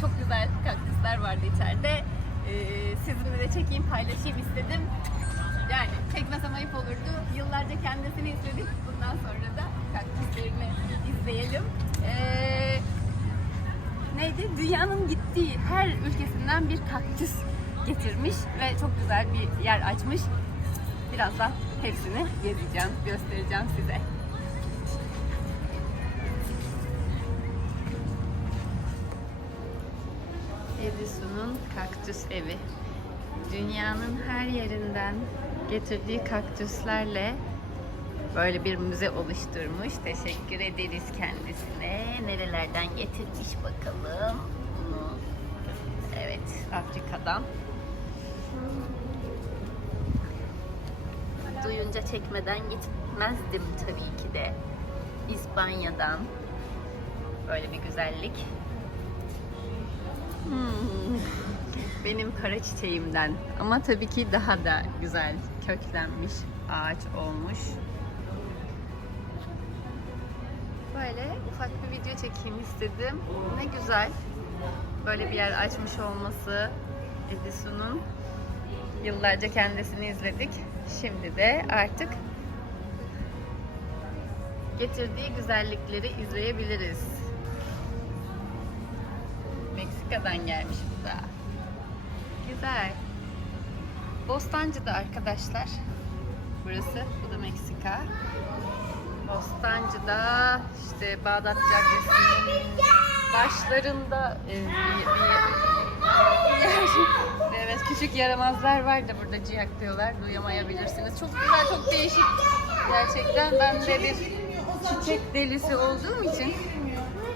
çok güzel kaktüsler vardı içeride. Ee, sizinle de çekeyim, paylaşayım istedim. Yani çekmesem ayıp olurdu. Yıllarca kendisini izledik. Bundan sonra da kaktüslerini izleyelim. Ee, neydi? Dünyanın gittiği her ülkesinden bir kaktüs getirmiş ve çok güzel bir yer açmış. Birazdan hepsini gezeceğim, göstereceğim size. Edison'un kaktüs evi. Dünyanın her yerinden getirdiği kaktüslerle böyle bir müze oluşturmuş. Teşekkür ederiz kendisine. Nerelerden getirmiş bakalım. Bunu evet Afrika'dan. Duyunca çekmeden gitmezdim tabii ki de. İspanya'dan böyle bir güzellik. Benim kara çiçeğimden. Ama tabii ki daha da güzel köklenmiş ağaç olmuş. Böyle ufak bir video çekeyim istedim. Ne güzel. Böyle bir yer açmış olması Edison'un. Yıllarca kendisini izledik. Şimdi de artık getirdiği güzellikleri izleyebiliriz. Meksika'dan gelmiş bu da. Güzel. Bostancı'da arkadaşlar. Burası. Bu da Meksika. Bostancı'da işte Bağdat Caddesi'nin başlarında e, bir. Evet küçük yaramazlar var da burada ciyaklıyorlar. Duyamayabilirsiniz. Çok güzel, çok değişik. Gerçekten ben de bir çiçek delisi olduğum için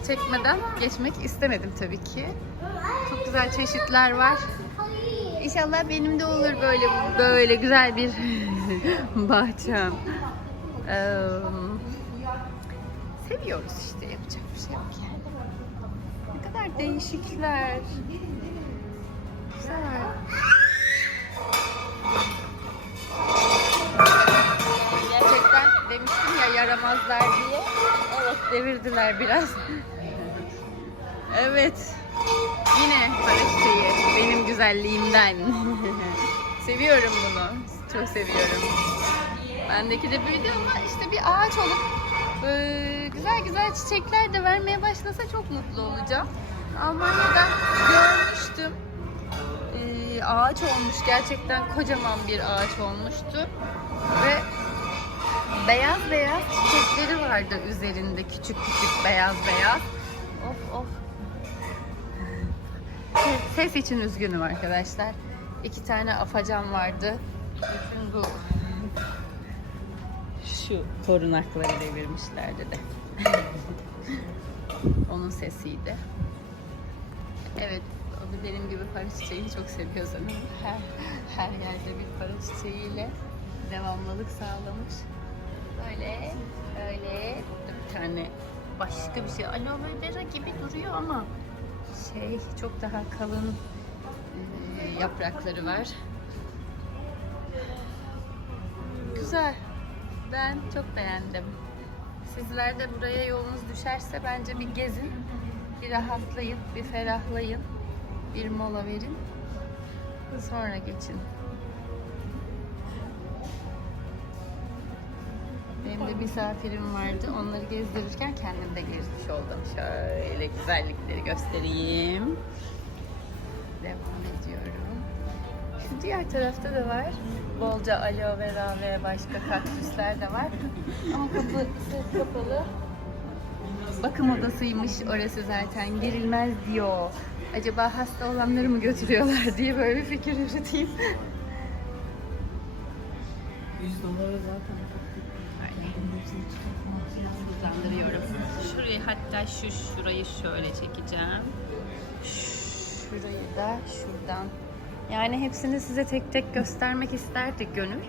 çekmeden geçmek istemedim tabii ki. Çok güzel çeşitler var. İnşallah benim de olur böyle böyle güzel bir bahçem. Eee, seviyoruz işte yapacak bir şey yok yani. Ne kadar değişikler. Güzel. Gerçekten demiştim ya yaramazlar diye. Evet devirdiler biraz. evet. Yine para çiçeği. Benim güzelliğimden. seviyorum bunu. Çok seviyorum. Bendeki de büyüdü ama işte bir ağaç olup e, güzel güzel çiçekler de vermeye başlasa çok mutlu olacağım. Almanya'da görmüştüm. E, ağaç olmuş. Gerçekten kocaman bir ağaç olmuştu. Ve beyaz beyaz çiçekleri vardı üzerinde. Küçük küçük beyaz beyaz. Of of. Ses için üzgünüm arkadaşlar. İki tane afacan vardı. Bütün bu şu korunakları devirmişlerdi de. Onun sesiydi. Evet, o da benim gibi para çiçeğini çok seviyor sanırım. Her, her yerde bir para çiçeğiyle devamlılık sağlamış. Böyle, böyle bir tane başka bir şey. Aloe vera gibi duruyor ama şey çok daha kalın e, yaprakları var. Güzel. Ben çok beğendim. Sizler de buraya yolunuz düşerse bence bir gezin. Bir rahatlayın, bir ferahlayın. Bir mola verin. Sonra geçin. Benim de misafirim vardı. Onları gezdirirken kendim de gezmiş oldum. Şöyle güzellikleri göstereyim. Devam ediyorum. Şu diğer tarafta da var. Bolca aloe vera ve başka kaktüsler de var. Ama kapısı kapalı. Bakım odasıymış orası zaten. Girilmez diyor. Acaba hasta olanları mı götürüyorlar diye böyle bir fikir yürüteyim. Yüz dolara zaten Hızlandırıyorum. Şurayı hatta şu şurayı şöyle çekeceğim. Şurayı da şuradan. Yani hepsini size tek tek göstermek isterdi gönül.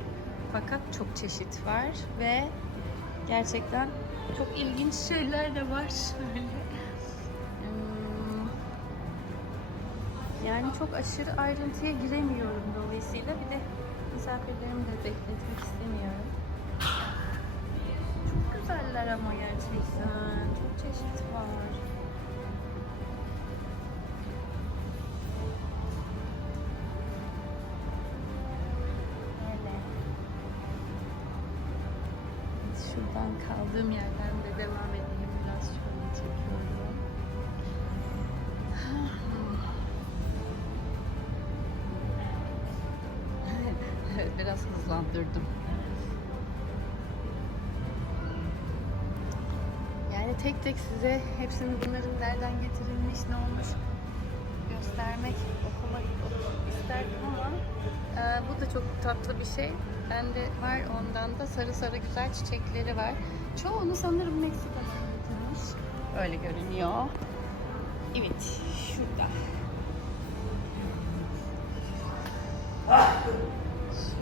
Fakat çok çeşit var ve gerçekten çok ilginç şeyler de var. Şöyle. Hmm. Yani çok aşırı ayrıntıya giremiyorum dolayısıyla bir de Misafirlerimi de bekletmek istemiyorum. Çok güzeller ama gerçekten. Çok çeşit var. Böyle. Şuradan kaldığım yerden de devam edeyim. Biraz şöyle çekiyorum. Biraz hızlandırdım. Yani tek tek size hepsini bunların nereden getirilmiş, ne olmuş göstermek, okumak isterdim ama e, bu da çok tatlı bir şey. Bende var ondan da sarı sarı güzel çiçekleri var. Çoğunu sanırım Meksika'dan getirmiş. Öyle görünüyor. Evet, şurada.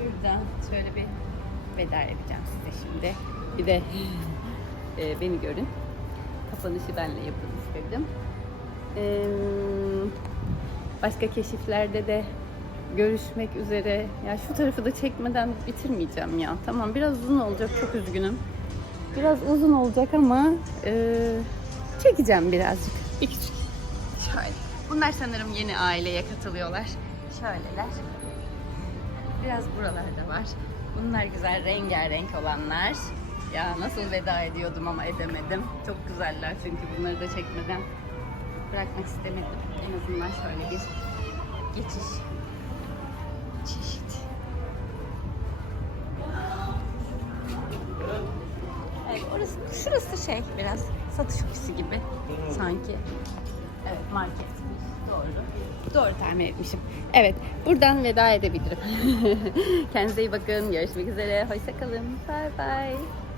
Şuradan şöyle bir veda edeceğim size şimdi. Bir de e, beni görün. Kapanışı benle yapın istedim. Eee, başka keşiflerde de görüşmek üzere. Ya şu tarafı da çekmeden bitirmeyeceğim ya. Tamam biraz uzun olacak çok üzgünüm. Biraz uzun olacak ama eee, çekeceğim birazcık. Bir küçük. Şöyle. Bunlar sanırım yeni aileye katılıyorlar. Şöyleler. Biraz buralarda var. Bunlar güzel rengarenk olanlar. Ya nasıl veda ediyordum ama edemedim. Çok güzeller çünkü bunları da çekmeden bırakmak istemedim. En azından şöyle bir geçiş çeşit. Evet, orası, şurası şey biraz satış ofisi gibi sanki. Evet market. Doğru. Doğru tahmin etmişim. Evet buradan veda edebilirim. Kendinize iyi bakın. Görüşmek üzere. Hoşçakalın. Bye bye.